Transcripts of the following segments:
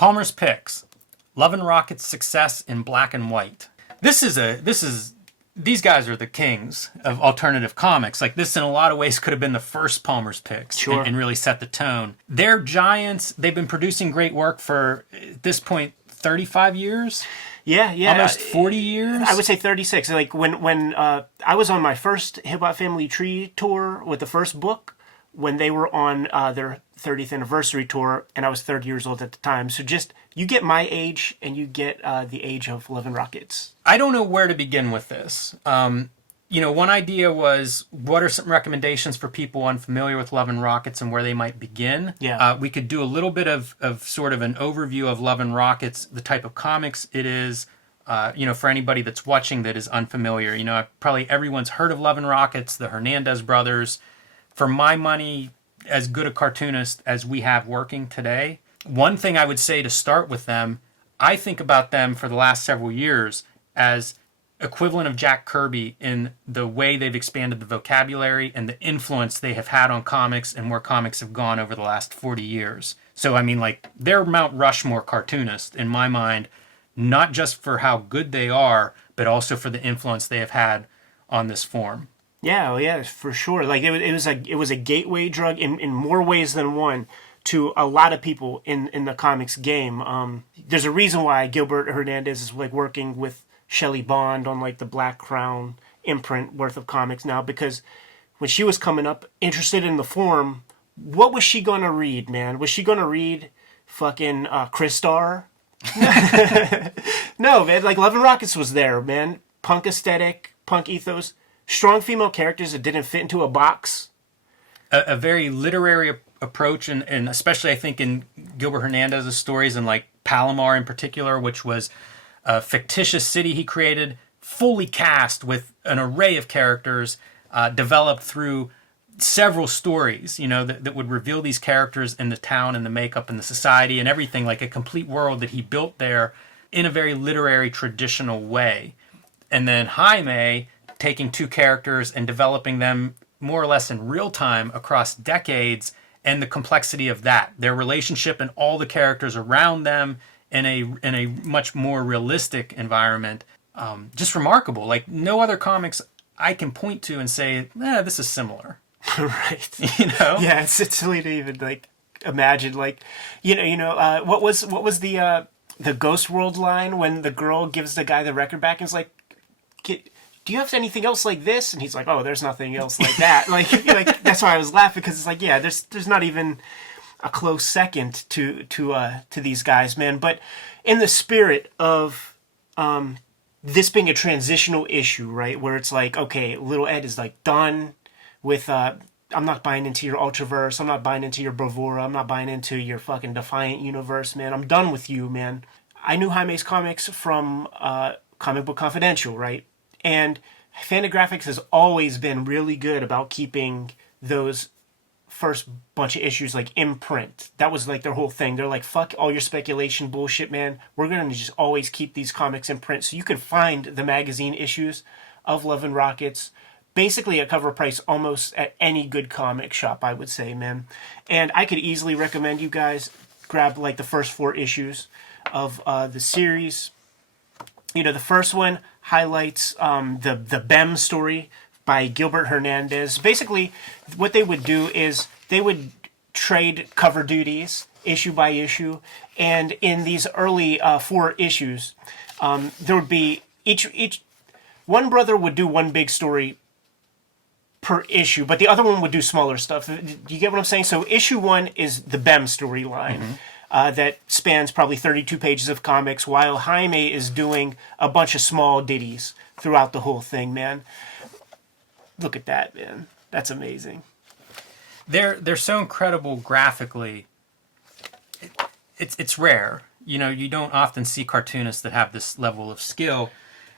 Palmer's Picks. Love and Rocket's success in black and white. These guys are the kings of alternative comics. Like, this in a lot of ways could have been the first Palmer's Picks. Sure. And really set the tone. They're giants. They've been producing great work for, at this point, 35 years? Yeah. Almost 40 years? I would say 36. Like, when I was on my first Hip Hop Family Tree tour with the first book, when they were on their 30th anniversary tour, and I was 30 years old at the time. So just, you get my age, and you get the age of Love and Rockets. I don't know where to begin with this. One idea was, what are some recommendations for people unfamiliar with Love and Rockets and where they might begin? Yeah. We could do a little bit of sort of an overview of Love and Rockets, the type of comics it is, for anybody that's watching that is unfamiliar. Probably everyone's heard of Love and Rockets, the Hernandez Brothers. For my money, as good a cartoonist as we have working today. One thing I would say to start with them, I think about them for the last several years as equivalent of Jack Kirby in the way they've expanded the vocabulary and the influence they have had on comics and where comics have gone over the last 40 years. So, they're Mount Rushmore cartoonists in my mind, not just for how good they are, but also for the influence they have had on this form. Yeah, for sure. Like, it was a gateway drug in more ways than one to a lot of people in the comics game. There's a reason why Gilbert Hernandez is like working with Shelley Bond on like the Black Crown imprint worth of comics now, because when she was coming up interested in the form, what was she gonna read, man? Was she gonna read fucking Crystar? No, man. Like, Love and Rockets was there, man. Punk aesthetic, punk ethos. Strong female characters that didn't fit into a box. A very literary approach, and especially I think in Gilbert Hernandez's stories, and like Palomar in particular, which was a fictitious city he created, fully cast with an array of characters, developed through several stories, that would reveal these characters in the town and the makeup and the society and everything, like a complete world that he built there in a very literary, traditional way. And then Jaime taking two characters and developing them more or less in real time across decades, and the complexity of that, their relationship and all the characters around them in a much more realistic environment. Just remarkable. Like, no other comics I can point to and say, this is similar. Right. Yeah, it's silly to even like imagine. Like, what was the Ghost World line when the girl gives the guy the record back and is like, do you have anything else like this? And he's like, oh, there's nothing else like that. like that's why I was laughing, because it's like, yeah, there's not even a close second to these guys, man. But in the spirit of this being a transitional issue, right, where it's like, okay, Little Ed is like done with I'm not buying into your Ultraverse, I'm not buying into your Bravura, I'm not buying into your fucking Defiant universe, man. I'm done with you, man. I knew Jaime's comics from Comic Book Confidential, right? And Fantagraphics has always been really good about keeping those first bunch of issues like in print. That was like their whole thing. They're like, fuck all your speculation bullshit, man. We're going to just always keep these comics in print. So you can find the magazine issues of Love and Rockets basically at cover price almost at any good comic shop, I would say, man. And I could easily recommend you guys grab like the first 4 issues of the series. The first one highlights the Bem story by Gilbert Hernandez. Basically, what they would do is they would trade cover duties issue by issue, and in these early 4 issues, there would be each one brother would do one big story per issue, but the other one would do smaller stuff. Do you get what I'm saying? So issue 1 is the Bem storyline. Mm-hmm. That spans probably 32 pages of comics, while Jaime is doing a bunch of small ditties throughout the whole thing, man. Look at that, man. That's amazing. They're so incredible graphically. It's rare. You don't often see cartoonists that have this level of skill.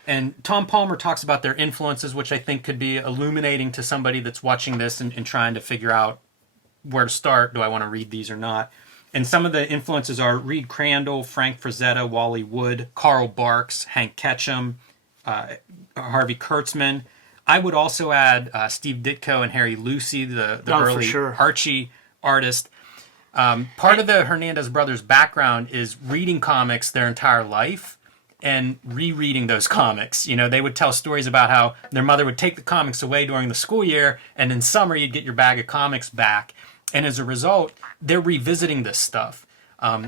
And Tom Palmer talks about their influences, which I think could be illuminating to somebody that's watching this and trying to figure out where to start. Do I want to read these or not? And some of the influences are Reed Crandall, Frank Frazetta, Wally Wood, Carl Barks, Hank Ketchum, Harvey Kurtzman. I would also add Steve Ditko and Harry Lucy, the early for sure. Archie artist. Part of the Hernandez brothers' background is reading comics their entire life and rereading those comics. You know, they would tell stories about how their mother would take the comics away during the school year, and in summer you'd get your bag of comics back. And as a result, they're revisiting this stuff.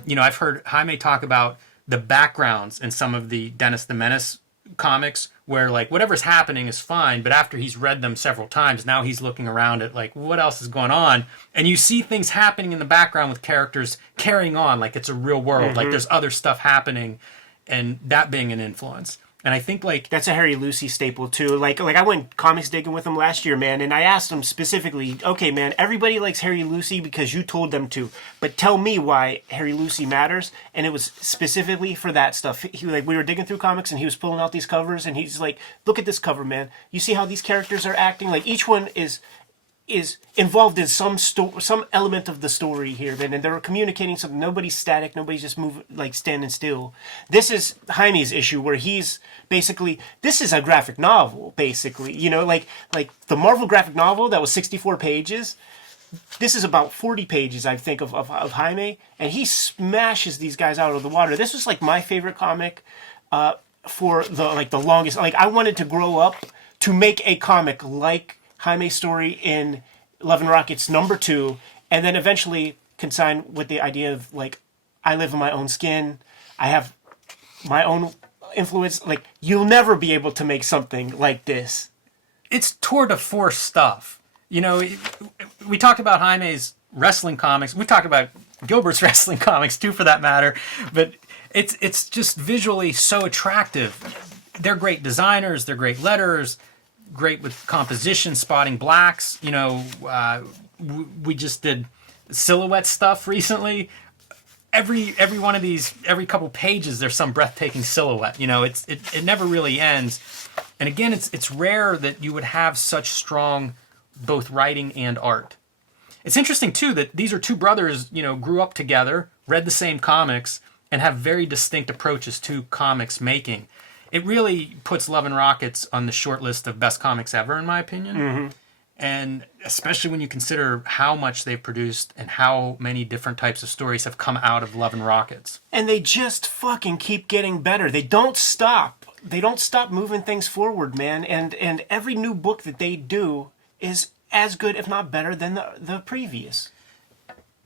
You know, I've heard Jaime talk about the backgrounds in some of the Dennis the Menace comics where, like, whatever's happening is fine, but after he's read them several times, now he's looking around at, like, what else is going on? And you see things happening in the background with characters carrying on like it's a real world, like there's other stuff happening, and that being an influence. And I think, like... That's a Harry Lucy staple, too. Like I went comics digging with him last year, man, and I asked him specifically, okay, man, everybody likes Harry Lucy because you told them to, but tell me why Harry Lucy matters. And it was specifically for that stuff. We were digging through comics, and he was pulling out these covers, and he's like, look at this cover, man. You see how these characters are acting? Like, each one is involved in some element of the story here, and they're communicating something. Nobody's static, nobody's just standing still. This is Jaime's issue, where he's basically, this is a graphic novel, basically. You know, like the Marvel graphic novel that was 64 pages. This is about 40 pages, I think, of Jaime, and he smashes these guys out of the water. This was like my favorite comic for the longest. Like, I wanted to grow up to make a comic like Jaime's story in Love and Rockets #2, and then eventually consign with the idea of, like, I live in my own skin, I have my own influence. Like, you'll never be able to make something like this. It's tour de force stuff. You know, we talked about Jaime's wrestling comics. We talked about Gilbert's wrestling comics, too, for that matter. But it's just visually so attractive. They're great designers. They're great letterers. Great with composition, spotting blacks. You know, we just did silhouette stuff recently. Every one of these, every couple pages, there's some breathtaking silhouette. You know, it never really ends. And again, it's rare that you would have such strong both writing and art. It's interesting too that these are two brothers, you know, grew up together, read the same comics, and have very distinct approaches to comics making. It really puts Love and Rockets on the short list of best comics ever, in my opinion. And especially when you consider how much they've produced and how many different types of stories have come out of Love and Rockets. And they just fucking keep getting better. They don't stop. They don't stop moving things forward, man. And every new book that they do is as good, if not better, than the previous.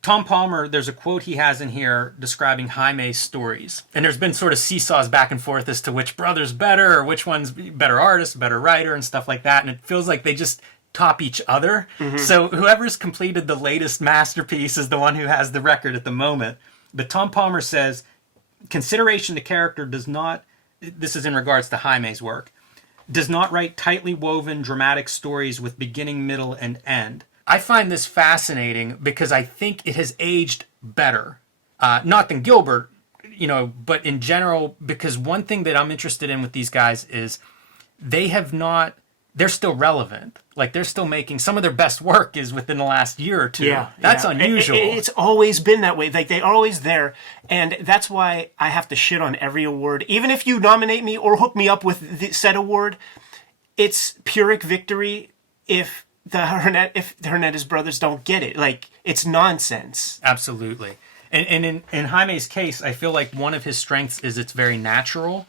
Tom Palmer, there's a quote he has in here describing Jaime's stories. And there's been sort of seesaws back and forth as to which brother's better, or which one's better artist, better writer, and stuff like that. And it feels like they just top each other. So whoever's completed the latest masterpiece is the one who has the record at the moment. But Tom Palmer says, consideration to character does not, this is in regards to Jaime's work, does not write tightly woven dramatic stories with beginning, middle, and end. I find this fascinating because I think it has aged better. Not than Gilbert, you know, but in general, because one thing that I'm interested in with these guys is they're still relevant. Like, they're still making, some of their best work is within the last year or two. Yeah, That's unusual. It's always been that way. Like, they're always there. And that's why I have to shit on every award. Even if you nominate me or hook me up with the said award, it's Pyrrhic victory if the Hernandez brothers don't get it. Like, it's nonsense. Absolutely. And in Jaime's case, I feel like one of his strengths is it's very natural,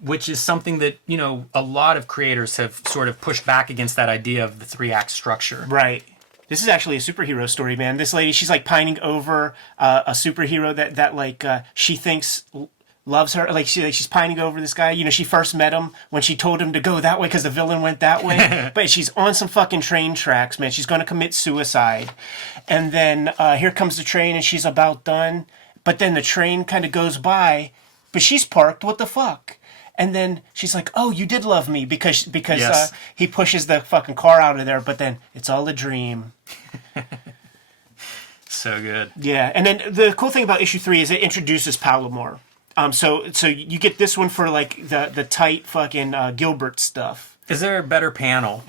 which is something that, you know, a lot of creators have sort of pushed back against that idea of the 3-act structure. Right. This is actually a superhero story, man. This lady, she's like pining over a superhero that she thinks loves her. Like, she's pining over this guy. You know, she first met him when she told him to go that way because the villain went that way. But she's on some fucking train tracks, man. She's going to commit suicide. And then here comes the train and she's about done. But then the train kind of goes by, but she's parked. What the fuck? And then she's like, oh, you did love me because yes. He pushes the fucking car out of there. But then it's all a dream. So good. Yeah. And then the cool thing about issue 3 is it introduces Palomar. So you get this one for, like, the tight fucking Gilbert stuff. Is there a better panel?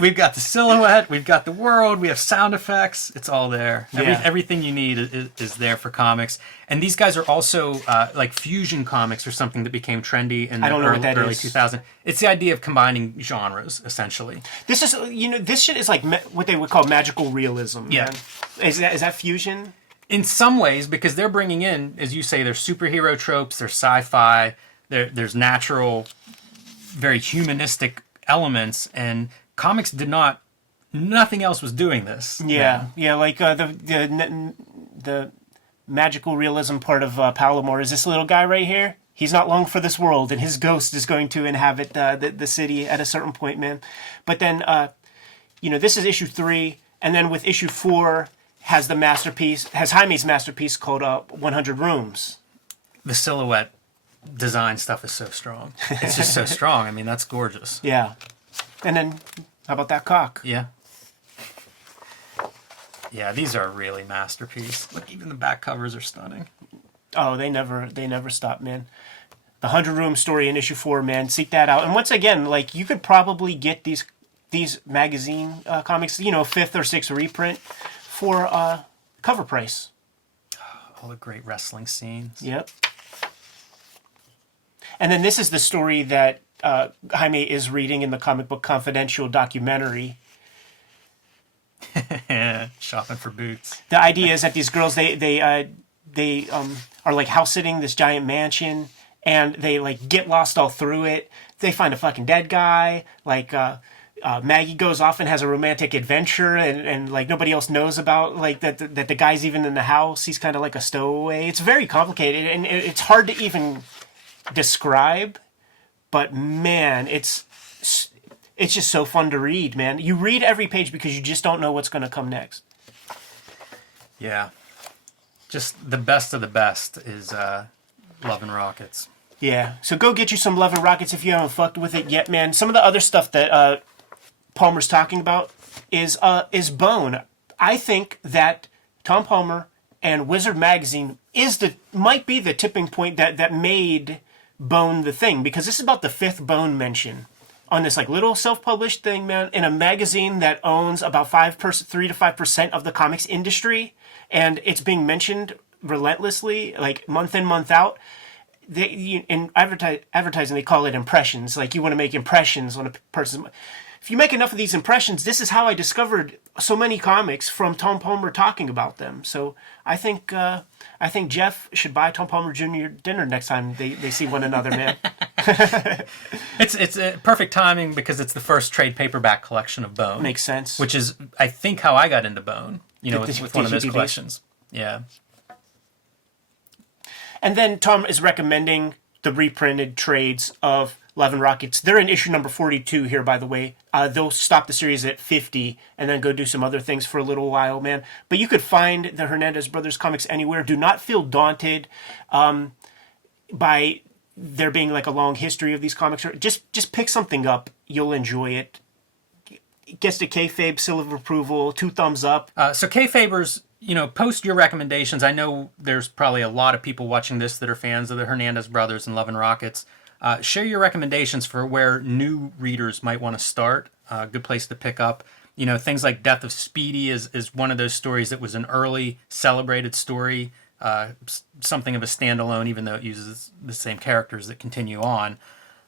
We've got the silhouette, we've got the world, we have sound effects. It's all there. Yeah. Everything you need is there for comics. And these guys are also like fusion comics or something that became trendy in the early 2000s. It's the idea of combining genres, essentially. This is, this shit is like what they would call magical realism. Yeah. Man. Is that fusion? In some ways, because they're bringing in, as you say, there's superhero tropes, there's sci-fi, there's natural, very humanistic elements, and comics did not. Nothing else was doing this. Yeah, yeah, like the magical realism part of Palomar is this little guy right here. He's not long for this world, and his ghost is going to inhabit the city at a certain point, man. But then, this is issue 3, and then with issue 4 has Jaime's masterpiece called 100 Rooms. The silhouette design stuff is so strong. It's just so strong. I mean, that's gorgeous. Yeah. And then, how about that cock? Yeah. Yeah, these are really masterpiece. Look, even the back covers are stunning. Oh, they never stop, man. The 100 Room story in issue 4, man. Seek that out. And once again, like, you could probably get these magazine comics, 5th or 6th reprint for cover price. All the great wrestling scenes. Yep. And then this is the story that Jaime is reading in the Comic Book Confidential documentary. Shopping for boots. The idea is that these girls, they are like house sitting this giant mansion, and they like get lost all through it. They find a fucking dead guy. Like Maggie goes off and has a romantic adventure, and like nobody else knows about like that the guy's even in the house. He's kind of like a stowaway. It's very complicated, and it's hard to even describe. But man, it's just so fun to read, man. You read every page because you just don't know what's going to come next. Yeah. Just the best of the best is Love and Rockets. Yeah. So go get you some Love and Rockets if you haven't fucked with it yet, man. Some of the other stuff that Palmer's talking about is Bone. I think that Tom Palmer and Wizard Magazine might be the tipping point that made Bone the thing, because this is about the 5th Bone mention on this like little self-published thing, man, in a magazine that owns about 3 to 5% of the comics industry, and it's being mentioned relentlessly, like month in, month out. In advertising, they call it impressions. Like, you want to make impressions on a person. If you make enough of these impressions, this is how I discovered so many comics from Tom Palmer talking about them. So I think Jeff should buy Tom Palmer Jr. dinner next time they see one another, man. It's perfect timing because it's the first trade paperback collection of Bone. Makes sense. Which is, I think, how I got into Bone. With one of those DVDs. collections. Yeah. And then Tom is recommending the reprinted trades of Love and Rockets. They're in issue number 42 here, by the way. They'll stop the series at 50 and then go do some other things for a little while, man. But you could find the Hernandez Brothers comics anywhere. Do not feel daunted by there being like a long history of these comics. Just pick something up. You'll enjoy it. Gets the Kayfabe seal of approval, 2 thumbs up. So Kayfabers, post your recommendations. I know there's probably a lot of people watching this that are fans of the Hernandez Brothers and Love and Rockets. Share your recommendations for where new readers might want to start. Good place to pick up. Things like Death of Speedy is one of those stories that was an early celebrated story, something of a standalone, even though it uses the same characters that continue on.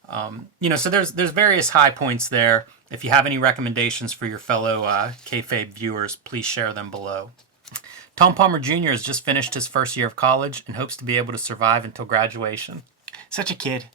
So there's various high points there. If you have any recommendations for your fellow Kayfabe viewers, please share them below. Tom Palmer Jr. has just finished his first year of college and hopes to be able to survive until graduation. Such a kid.